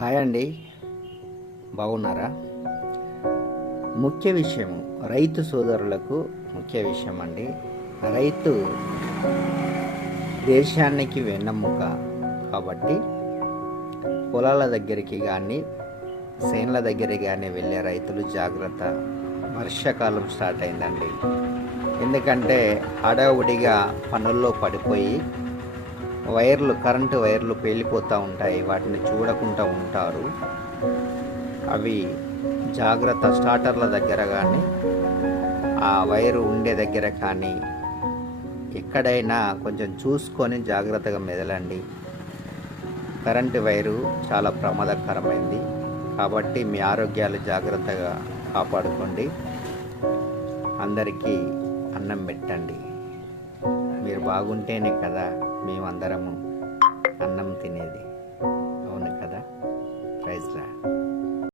Hi అండి, బాగున్నారా? ముఖ్య విషయం, రైతు సోదరులకు ముఖ్య విషయం అండి. రైతు దేశానికి వెన్నెముక కాబట్టి పొలాల దగ్గరికి కానీ చేన్ల దగ్గరికి కానీ వెళ్ళే రైతులు జాగ్రత్త. వర్షాకాలం స్టార్ట్ అయిందండి. ఎందుకంటే హడావుడిగా పనుల్లో పడిపోయి కరెంటు వైర్లు పేలిపోతూ ఉంటాయి. వాటిని చూడకుండా ఉంటారు. అవి జాగ్రత్త. స్టార్టర్ల దగ్గర కానీ ఆ వైరు ఉండే దగ్గర కానీ ఎక్కడైనా కొంచెం చూసుకొని జాగ్రత్తగా మెదలండి. కరెంటు వైరు చాలా ప్రమాదకరమైంది కాబట్టి మీ ఆరోగ్యాలు జాగ్రత్తగా కాపాడుకోండి. అందరికీ అన్నం పెట్టండి. మీరు బాగుంటేనే కదా మేమందరము అన్నం తినేది.